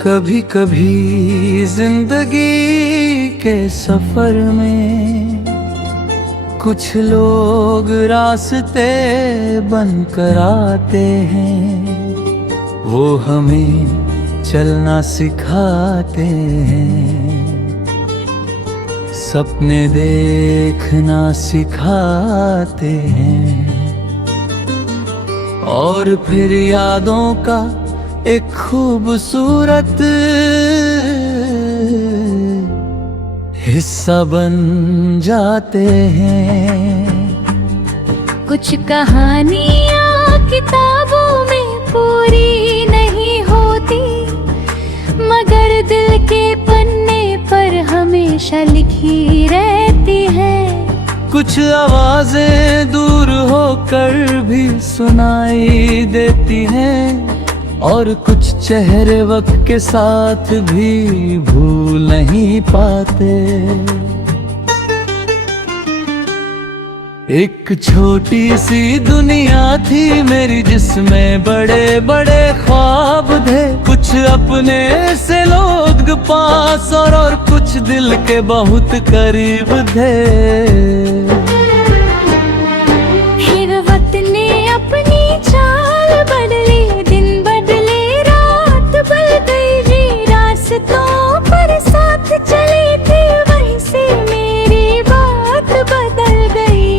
कभी कभी जिंदगी के सफर में कुछ लोग रास्ते बनकर आते हैं, वो हमें चलना सिखाते हैं, सपने देखना सिखाते हैं, और फिर यादों का एक खूबसूरत हिस्सा बन जाते हैं। कुछ कहानियाँ किताबों में पूरी नहीं होती, मगर दिल के पन्ने पर हमेशा लिखी रहती है। कुछ आवाजें दूर होकर भी सुनाई देती हैं, और कुछ चेहरे वक्त के साथ भी भूल नहीं पाते। एक छोटी सी दुनिया थी मेरी, जिसमें बड़े बड़े ख्वाब थे, कुछ अपने से लोग पास और कुछ दिल के बहुत करीब थे। फिर वक्त ने अपनी चाल बदली, दिन बदले रात बदल गई जी, रास्तों पर साथ चली थी, वहीं से मेरी बात बदल गई।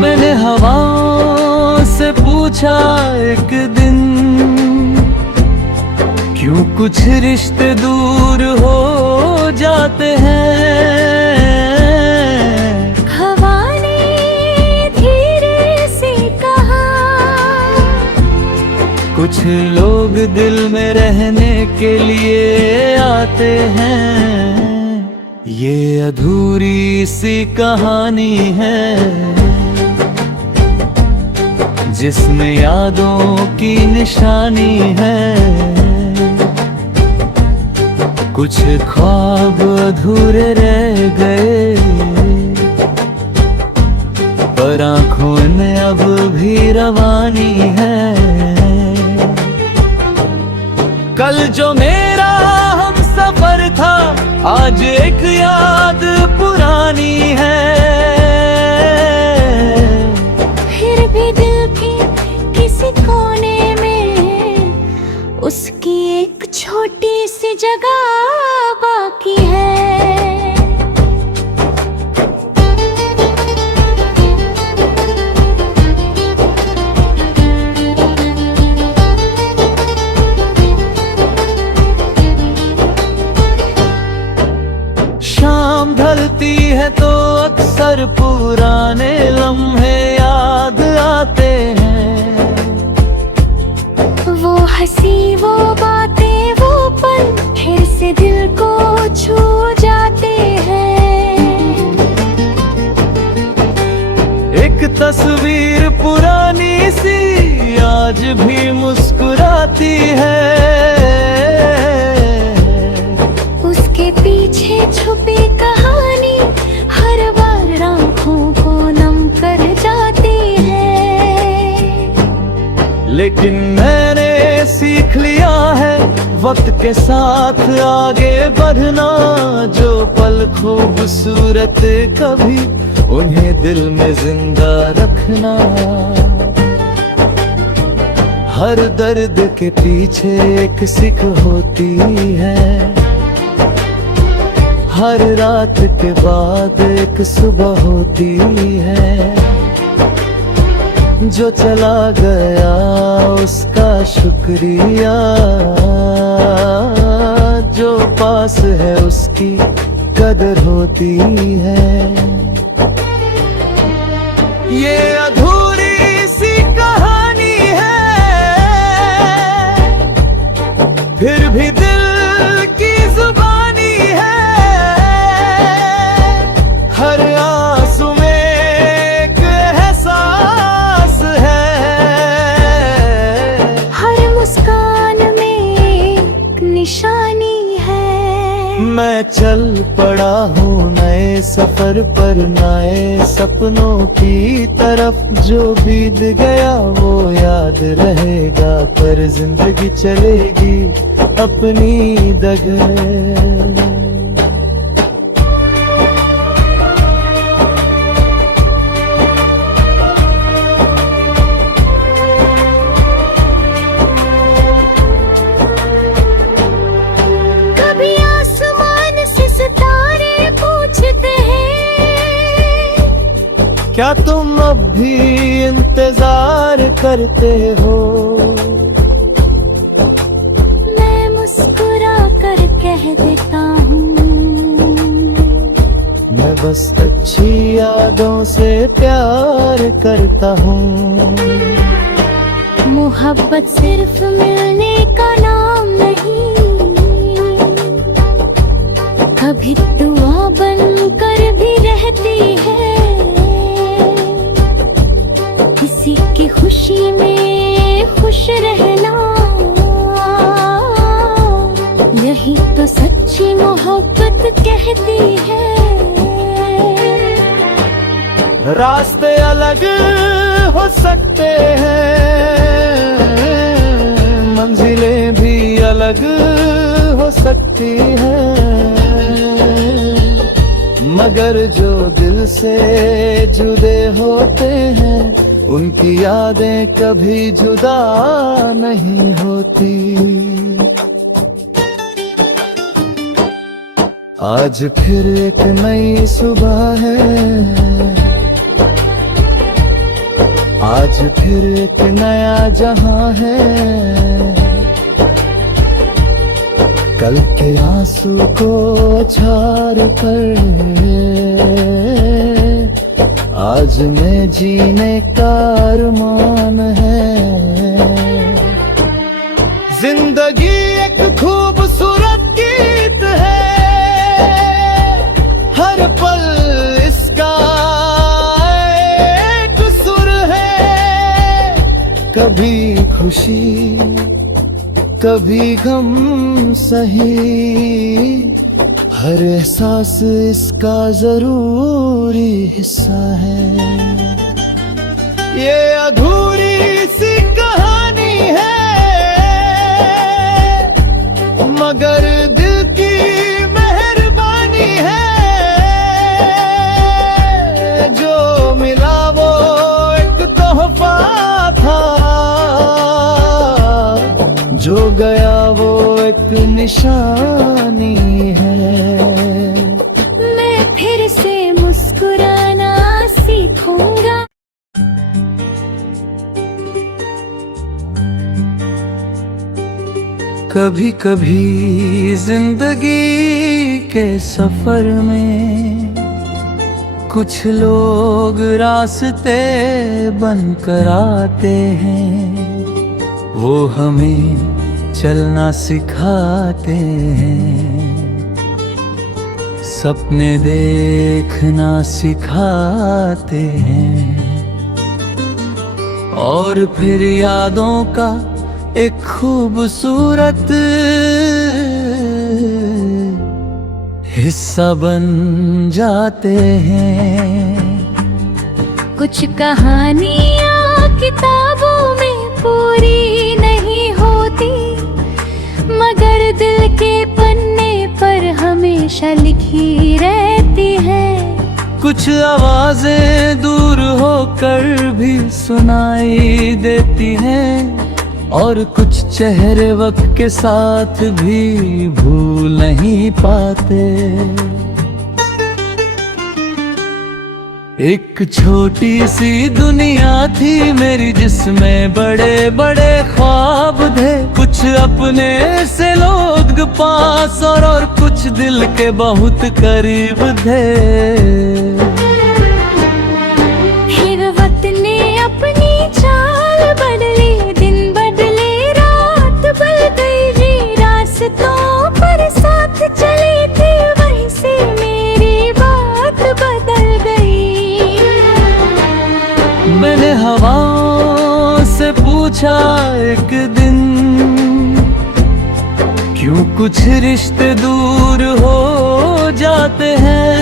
मैंने हवाओं से पूछा एक दिन, क्यों कुछ रिश्ते दूर हो जाते हैं। हवा ने धीरे से कहा, कुछ लोग दिल में रहने के लिए आते हैं, ये अधूरी सी कहानी है, जिसमें यादों की निशानी है। कुछ ख्वाब अधूरे रह गए, पर आँखों में अब भी रवानी है। कल जो मेरा हम सफर था, आज एक याद पुरानी है। फिर भी दिल के किसी कोने में उसकी एक छोटी सी जगह बाकी है। शाम ढलती है तो अक्सर पुराने लम्हे याद आते हैं, वो हंसी वो बातें वो पल फिर से दिल को छू जाते हैं। एक तस्वीर पुरानी सी आज भी मुस्कुराती है, उसके पीछे छुपी कहानी हर बार आँखों को नम कर जाती है। लेकिन मैंने सीख लिया है वक्त के साथ आगे बढ़ना, जो पल खूबसूरत कभी उन्हें दिल में जिंदा रखना। हर दर्द के पीछे एक सीख होती है, हर रात के बाद एक सुबह होती है। जो चला गया उसका शुक्रिया, जो पास है उसकी कदर होती है। ये अधूरी सी कहानी है, फिर भी दिल की जुबानी है। हर आंसू में एक एहसास है, हर मुस्कान में एक निशानी है। मैं चल पड़ा हूँ नए नए सफर पर नए सपनों की तरफ, जो बीत गया वो याद रहेगा, पर जिंदगी चलेगी अपनी डगर। कभी आसमान से सितारे पूछते हैं, क्या तुम अब भी इंतजार करते हो? मैं मुस्कुरा कर कह देता हूँ, मैं बस अच्छी यादों से प्यार करता हूँ। मोहब्बत सिर्फ मिलने का नाम नहीं, कभी दुआ बनकर भी रहती है। किसी की खुशी में खुश रहना, यही तो सच्ची मोहब्बत कहती है। रास्ते अलग हो सकते हैं, मंजिलें भी अलग हो सकती हैं, मगर जो दिल से जुदे होते हैं उनकी यादें कभी जुदा नहीं होती। आज फिर एक नई सुबह है, आज फिर एक नया जहां है, कल के आंसू को झाड़ कर आज में जीने का अरमान है। जिंदगी एक खूबसूरत गीत है, हर पल इसका एक सुर है, कभी खुशी कभी गम सही, हर एहसास इसका जरूरी हिस्सा है। ये अधूरी सी कहानी है, मगर दिल की मेहरबानी है, जो मिला वो एक तोहफा था, जो गया वो एक निशानी है। मैं फिर से मुस्कुराना सीखूंगा, कभी कभी जिंदगी के सफर में कुछ लोग रास्ते बनकर आते हैं, वो हमें चलना सिखाते हैं, सपने देखना सिखाते हैं, और फिर यादों का एक खूबसूरत हिस्सा बन जाते हैं। कुछ कहानियाँ किताबों में पूरी नहीं होती, मगर दिल के पन्ने पर हमेशा लिखी रहती है। कुछ आवाजें दूर होकर भी सुनाई देती हैं, और कुछ चेहरे वक्त के साथ भी भूल नहीं पाते। एक छोटी सी दुनिया थी मेरी, जिसमें बड़े बड़े ख्वाब थे, कुछ अपने से लोग पास और कुछ दिल के बहुत करीब थे। फिर वक्त ने अपनी चाल बदली, दिन बदले रात बदल गई जी, रास्तों पर साथ चली थी, वहीं से मेरी बात बदल गई। मैंने हवाओं से पूछा एक दिन, क्यों कुछ रिश्ते दूर हो जाते हैं।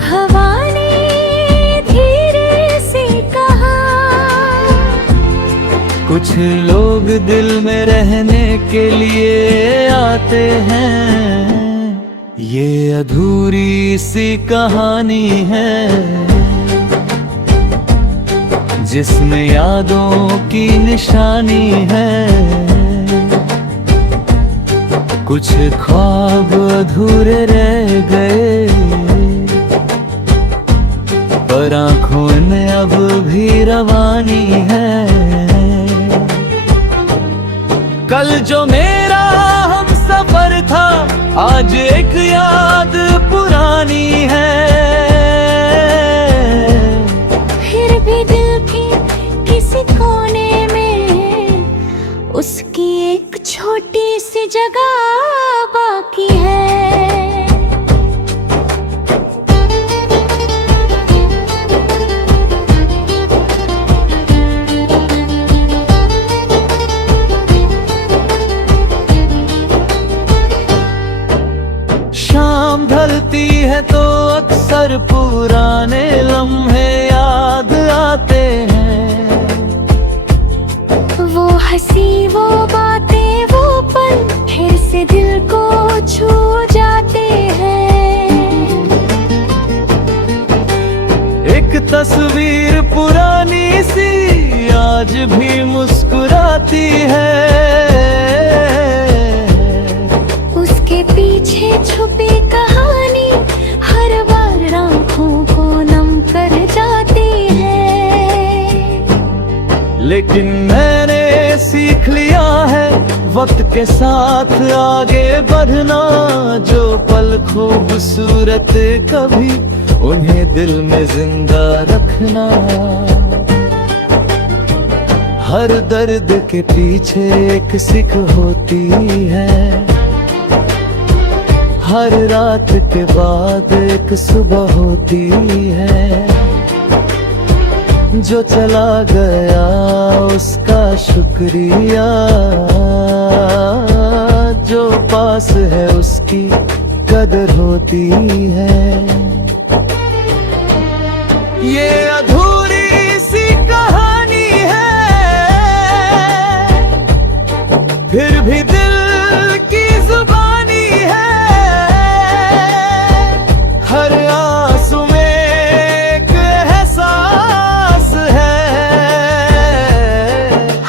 हवा ने धीरे से कहा, कुछ लोग दिल में रहने के लिए आते हैं। ये अधूरी सी कहानी है जिसमें यादों की निशानी है। कुछ ख्वाब अधूरे रह गए पर आंखों में अब भी रवानी है। कल जो मेरा हम सफर था आज एक याद पुरानी है। फिर भी दिल के किसी कोने में उसकी एक छोटी सी जगह बाकी है। शाम ढलती है तो अक्सर पुराने लम्हे याद आते हैं। वो हंसी वो बातें वो पल फिर से दिल को छू जाते हैं। एक तस्वीर पुरानी सी आज भी मुस्कुराती है। उसके पीछे छुपी कहानी हर बार आंखों को नम कर जाती है। लेकिन मैंने सीख लिया है वक्त के साथ आगे बढ़ना। जो पल खूबसूरत कभी उन्हें दिल में जिंदा रखना। हर दर्द के पीछे एक सीख होती है। हर रात के बाद एक सुबह होती है। जो चला गया उसका शुक्रिया, जो पास है उसकी कदर होती है। ये अधूरी सी कहानी है फिर भी दिल की जुबानी है। हर आंसू में एक एहसास है।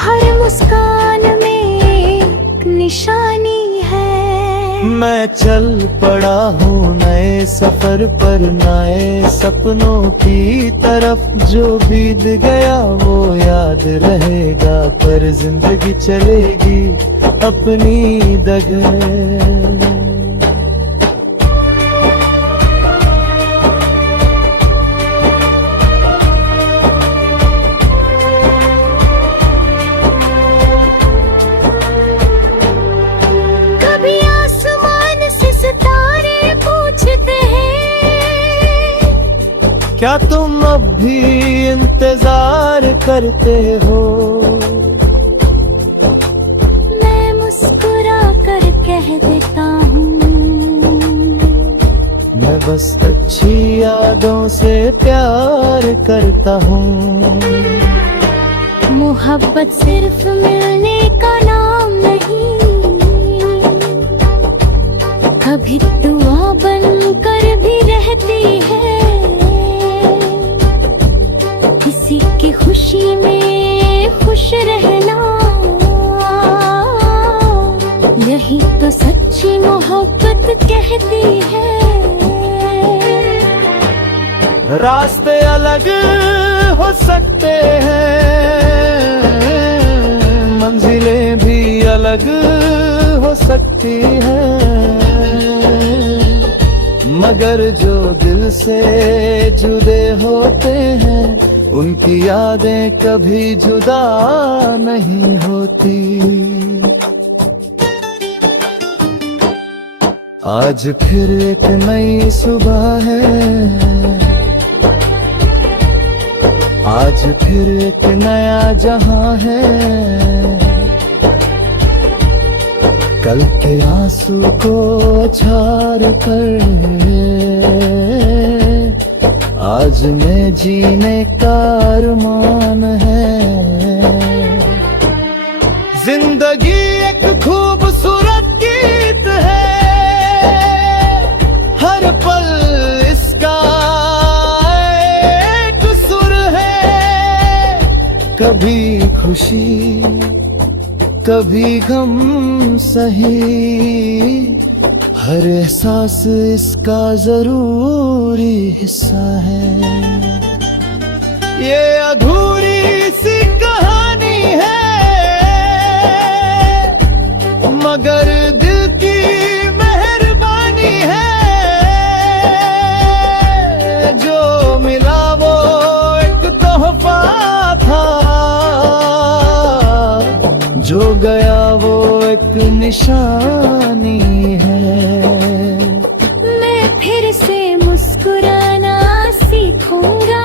हर मुस्कान में एक निशानी है। मैं चल पड़ा हूँ नए सफर पर नए सपनों की तरफ। जो बीत गया वो याद रहेगा पर जिंदगी चलेगी अपनी डगर। कभी आसमान से सितारे पूछते हैं, क्या तुम अब भी इंतजार करते हो? मैं मुस्कुरा कर कह देता हूँ, मैं बस अच्छी यादों से प्यार करता हूँ। मोहब्बत सिर्फ मिलने का नाम नहीं, कभी दुआ बनकर भी रहती है। किसी की खुशी में खुश रहना, यही तो सच्ची मोहब्बत कहती है। रास्ते अलग हो सकते हैं, मंजिलें भी अलग हो सकती हैं, मगर जो दिल से जुदे होते हैं उनकी यादें कभी जुदा नहीं होती। आज फिर एक नई सुबह है, आज फिर एक नया जहां है। कल के आंसू को झाड़ कर आज में जीने का अरमान है। जिंदगी एक खूबसूरत गीत है, हर पल इसका एक सुर है। कभी खुशी कभी गम सही, हर एहसास इसका जरूरी हिस्सा है। ये अधूरी सी कहानी है, मगर दिल की मेहरबानी है। जो मिला वो एक तोहफा था, जो गया वो एक निशानी है। मैं फिर से मुस्कुराना सीखूंगा।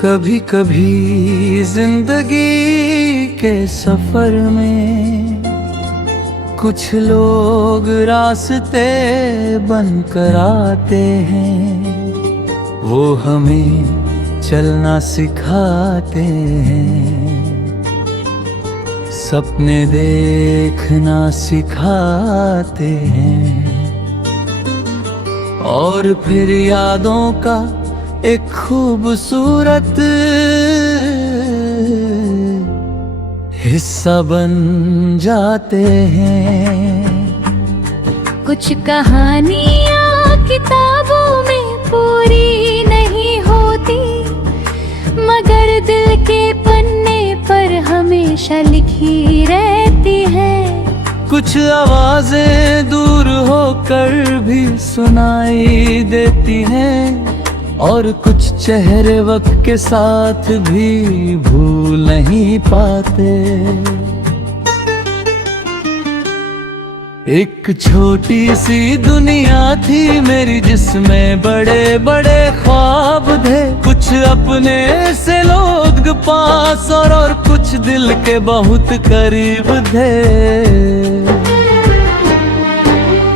कभी कभी जिंदगी के सफर में कुछ लोग रास्ते बनकर आते हैं, वो हमें चलना सिखाते हैं, सपने देखना सिखाते हैं, और फिर यादों का एक खूबसूरत हिस्सा बन जाते हैं। कुछ कहानियाँ किताबों में पूरी नहीं होती, मगर दिल के पन्ने पर हमेशा लिखी रहती है। कुछ आवाजें दूर होकर भी सुनाई देती हैं, और कुछ चेहरे वक्त के साथ भी भूल नहीं पाते। एक छोटी सी दुनिया थी मेरी, जिसमें बड़े बड़े ख्वाब थे। कुछ अपने से लोग पास और कुछ दिल के बहुत करीब थे।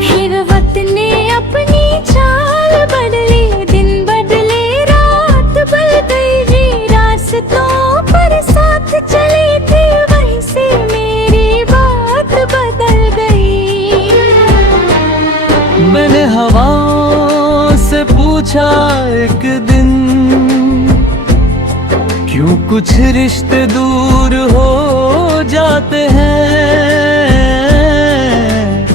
फिर वक्त ने अपनी चाल बदली, दिन बदले रात बदल गई जी। रास्तों पर साथ चली थी, वहीं से मेरी बात बदल गई। मैंने हवाओं से पूछा एक दिन, क्यों कुछ रिश्ते दूर हो जाते हैं।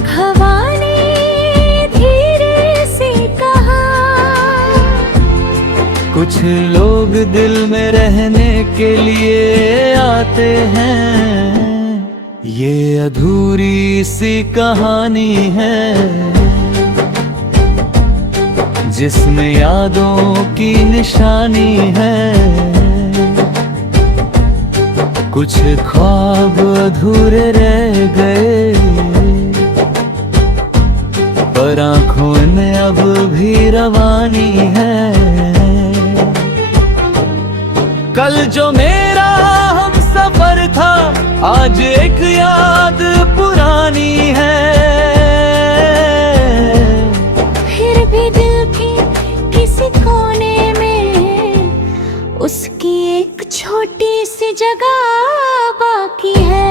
हवा ने धीरे से कहा, कुछ लोग दिल में रहने के लिए आते हैं। ये अधूरी सी कहानी है, जिसमें यादों की निशानी है। कुछ ख्वाब अधूरे रह गए, पर आँखों में अब भी रवानी है। कल जो मेरा हम सफर था, आज एक याद पुरानी है। फिर भी दिल के किसी कोने में उसकी एक छोटी सी जगह बाकी है।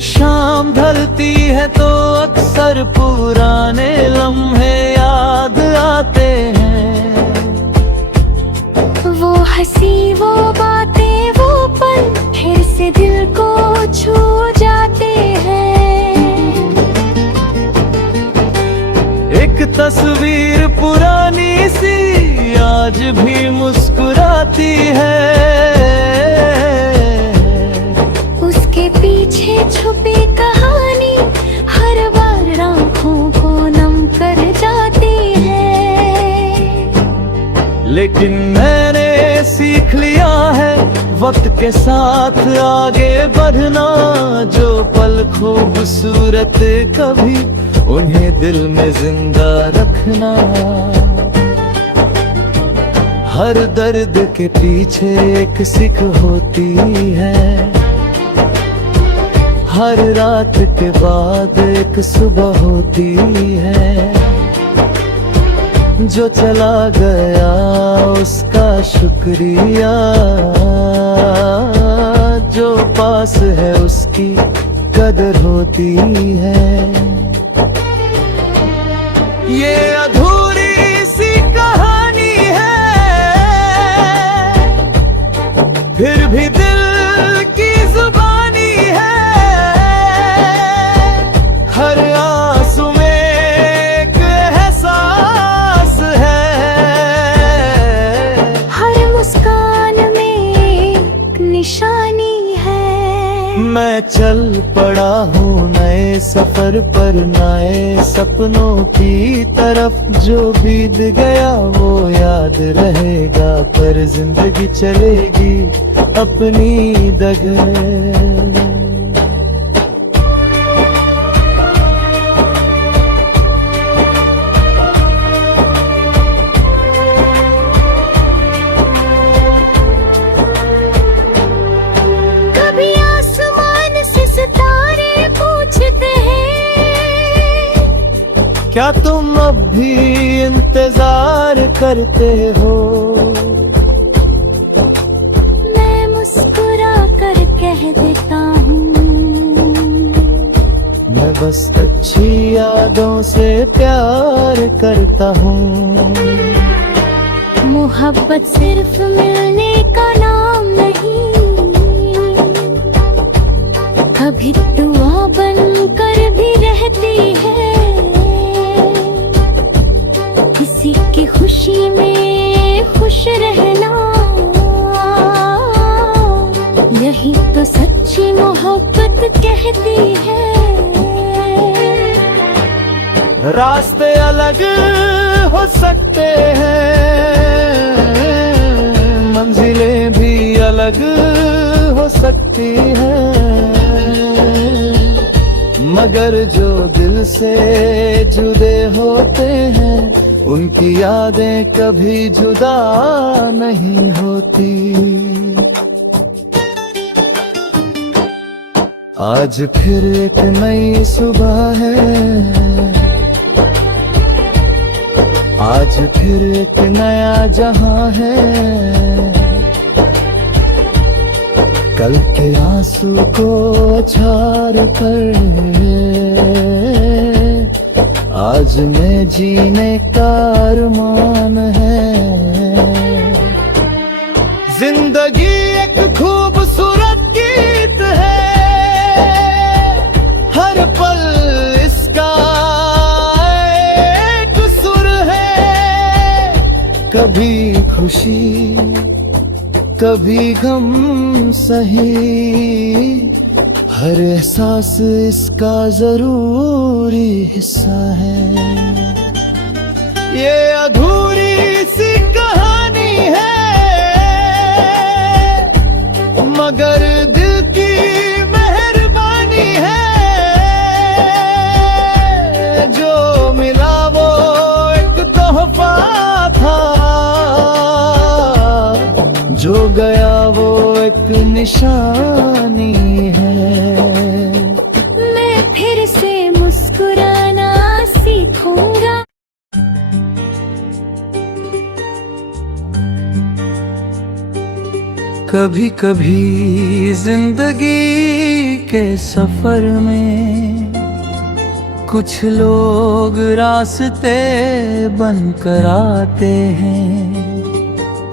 शाम ढलती है तो अक्सर पुराने लम्हे याद आते हैं। वो हंसी, वो बातें, वो पल फिर से दिल को छू जाते हैं। एक तस्वीर पुरानी सी आज भी मुस्कुराती है। उसके पीछे छुपी कहानी हर बार आँखों को नम कर जाती है। लेकिन मैंने सीख लिया है, वक्त के साथ आगे बढ़ना, जो पल खूबसूरत कभी उन्हें दिल में जिंदा रखना। हर दर्द के पीछे एक सीख होती है, हर रात के बाद एक सुबह होती है। जो चला गया उसका शुक्रिया, जो पास है उसकी कदर होती है। ये अधूरी सी कहानी है, फिर भी दिल की जुबानी है। हर आंसू में एक एहसास है, हर मुस्कान में एक निशानी है। मैं चल पड़ा हूँ नए सफर पर, नए सपनों की तरफ। जो बीत गया वो याद रहेगा, पर जिंदगी चलेगी अपनी डगर। कभी आसमान से सितारे पूछते हैं, क्या तुम अब भी इंतजार करते हो? मैं मुस्कुरा कर कह देता हूँ, मैं बस अच्छी यादों से प्यार करता हूँ। मोहब्बत सिर्फ मिलने का नाम नहीं, कभी दुआ बनकर भी रहती है। किसी की खुशी में खुश रहना, यही तो सच्ची मोहब्बत कहती है। रास्ते अलग हो सकते हैं, मंजिलें भी अलग हो सकती हैं, मगर जो दिल से जुदे होते हैं उनकी यादें कभी जुदा नहीं होती। आज फिर एक नई सुबह है, आज फिर एक नया जहां है। कल के आंसू को झाड़ कर आज में जीने का अरमान है। जिंदगी एक खूबसूरत गीत है, हर पल इसका एक सुर है। कभी खुशी कभी गम सही, हर एहसास इसका जरूरी हिस्सा है। ये अधूरी सी कहानी है, मगर दिल की मेहरबानी है। जो मिला वो एक तोहफा था, जो गया वो एक निशानी है। मैं फिर से मुस्कुराना सीखूंगा। कभी कभी जिंदगी के सफर में कुछ लोग रास्ते बनकर आते हैं,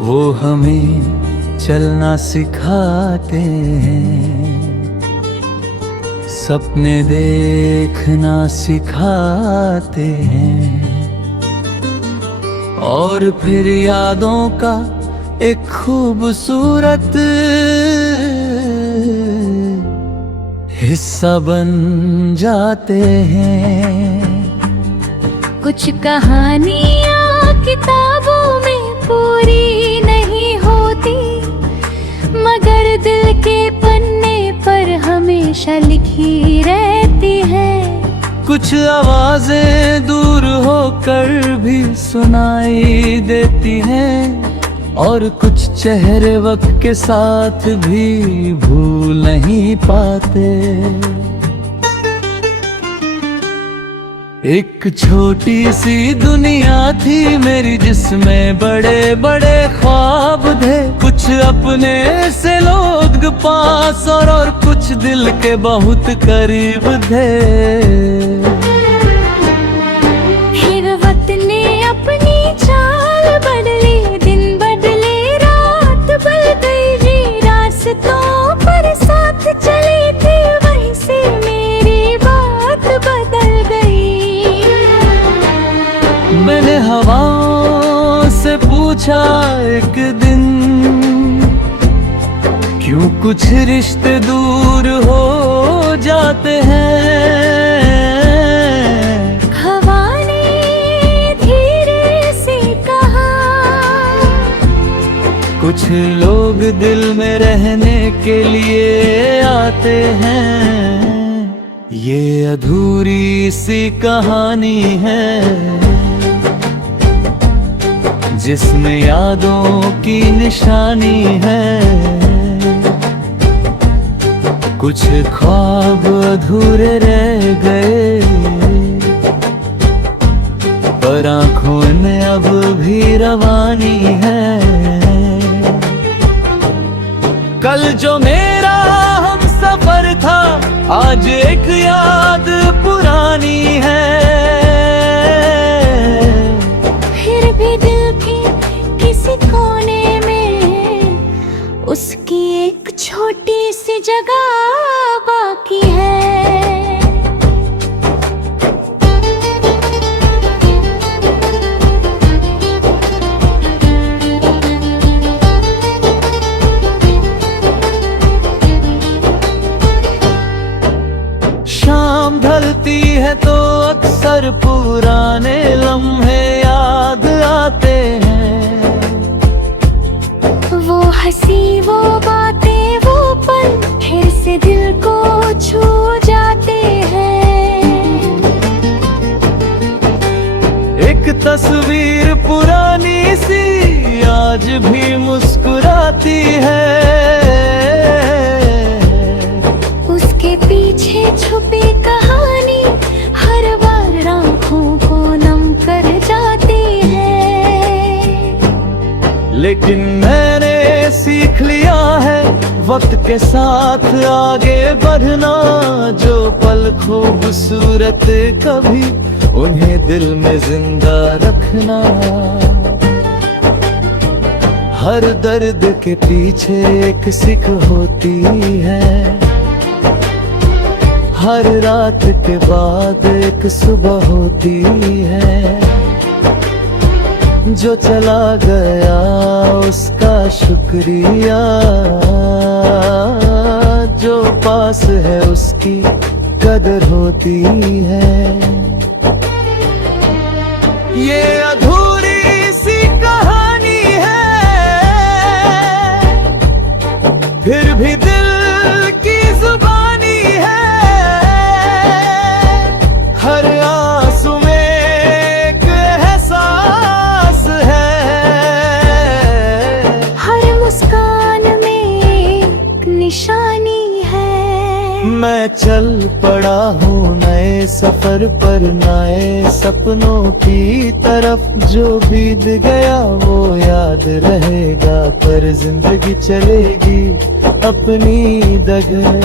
वो हमें चलना सिखाते हैं, सपने देखना सिखाते हैं, और फिर यादों का एक खूबसूरत हिस्सा बन जाते हैं। कुछ कहानियाँ किताबों में पूरी नहीं होती, मगर दिल के पन्ने पर हमेशा लिखी रहती है। कुछ आवाजें दूर होकर भी सुनाई देती हैं, और कुछ चेहरे वक्त के साथ भी भूल नहीं पाते। एक छोटी सी दुनिया थी मेरी जिसमें बड़े बड़े ख्वाब थे। कुछ अपने से लोग पास और कुछ दिल के बहुत करीब थे। फिर वक्त ने अपनी चाल बदली, दिन बदले रात बदल गई जी। रास्तों पर साथ चली थी, वहीं से मेरी बात बदल गई। मैंने हवाओं से पूछा एक दिन, क्यों कुछ रिश्ते दूर हो जाते हैं। हवा ने धीरे से कहा, कुछ लोग दिल में रहने के लिए आते हैं। ये अधूरी सी कहानी है, जिसमें यादों की निशानी है। कुछ ख्वाब अधूरे रह गए, पर आँखों में अब भी रवानी है। कल जो मेरा हम सफर था, आज एक याद पुरानी है। फिर भी दिल के किसी कोने में उसकी एक छोटी सी जगह बाकी है। शाम ढलती है तो अक्सर पुराने लम्हे याद आते हैं। वो हंसी, वो बातें, वो पल फिर से दिल को छू जाते हैं। एक तस्वीर पुरानी सी आज भी मुस्कुराती है। उसके पीछे छुपी कहानी हर बार आँखों को नम कर जाती है। लेकिन मैंने सीख लिया है वक्त के साथ आगे बढ़ना। जो पल खूबसूरत कभी उन्हें दिल में जिंदा रखना। हर दर्द के पीछे एक सीख होती है। हर रात के बाद एक सुबह होती है। जो चला गया उसका शुक्रिया, जो पास है उसकी कदर होती है। ये अधूरी सी कहानी है, फिर भी दिल की जुबानी है। हर आंसू में एक एहसास है। हर मुस्कान में एक निशानी है। मैं चल पड़ा हूँ नए सफर पर, नए सपनों की तरफ। जो बीत गया वो याद रहेगा, पर जिंदगी चलेगी अपनी डगर।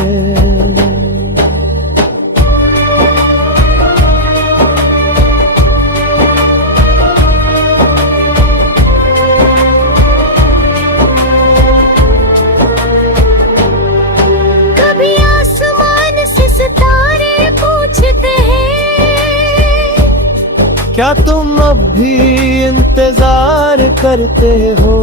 कभी आसमान से सितारे पूछते हैं, क्या तुम अब भी इंतजार करते हो?